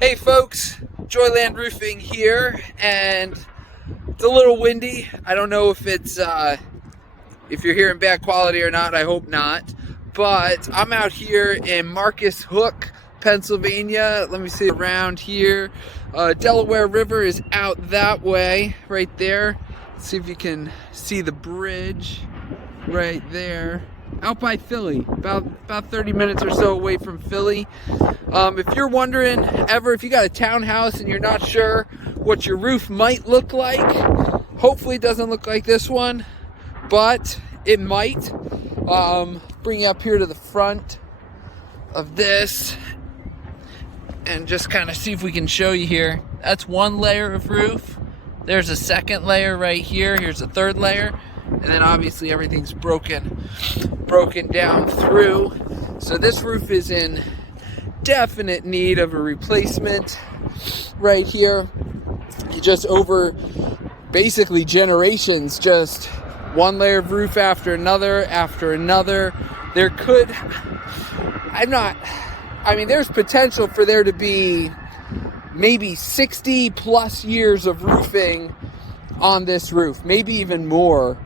Hey folks, Joyland Roofing here, and it's a little windy. I don't know if it's if you're hearing bad quality or not. I hope not. But I'm out here in Marcus Hook, Pennsylvania. Let me see around here. Delaware River is out that way, right there. Let's see if you can see the bridge right there. Out by Philly, about 30 minutes or so away from Philly. If you're wondering if you got a townhouse and you're not sure what your roof might look like, hopefully it doesn't look like this one, but it might. Bring you up here to the front of this and just kind of see if we can show you here. That's one layer of roof. There's a second layer right here. Here's a third layer. And then obviously everything's broken down through. So this roof is in definite need of a replacement right here. You just over basically generations, just one layer of roof after another. There's potential for there to be maybe 60 plus years of roofing on this roof, maybe even more.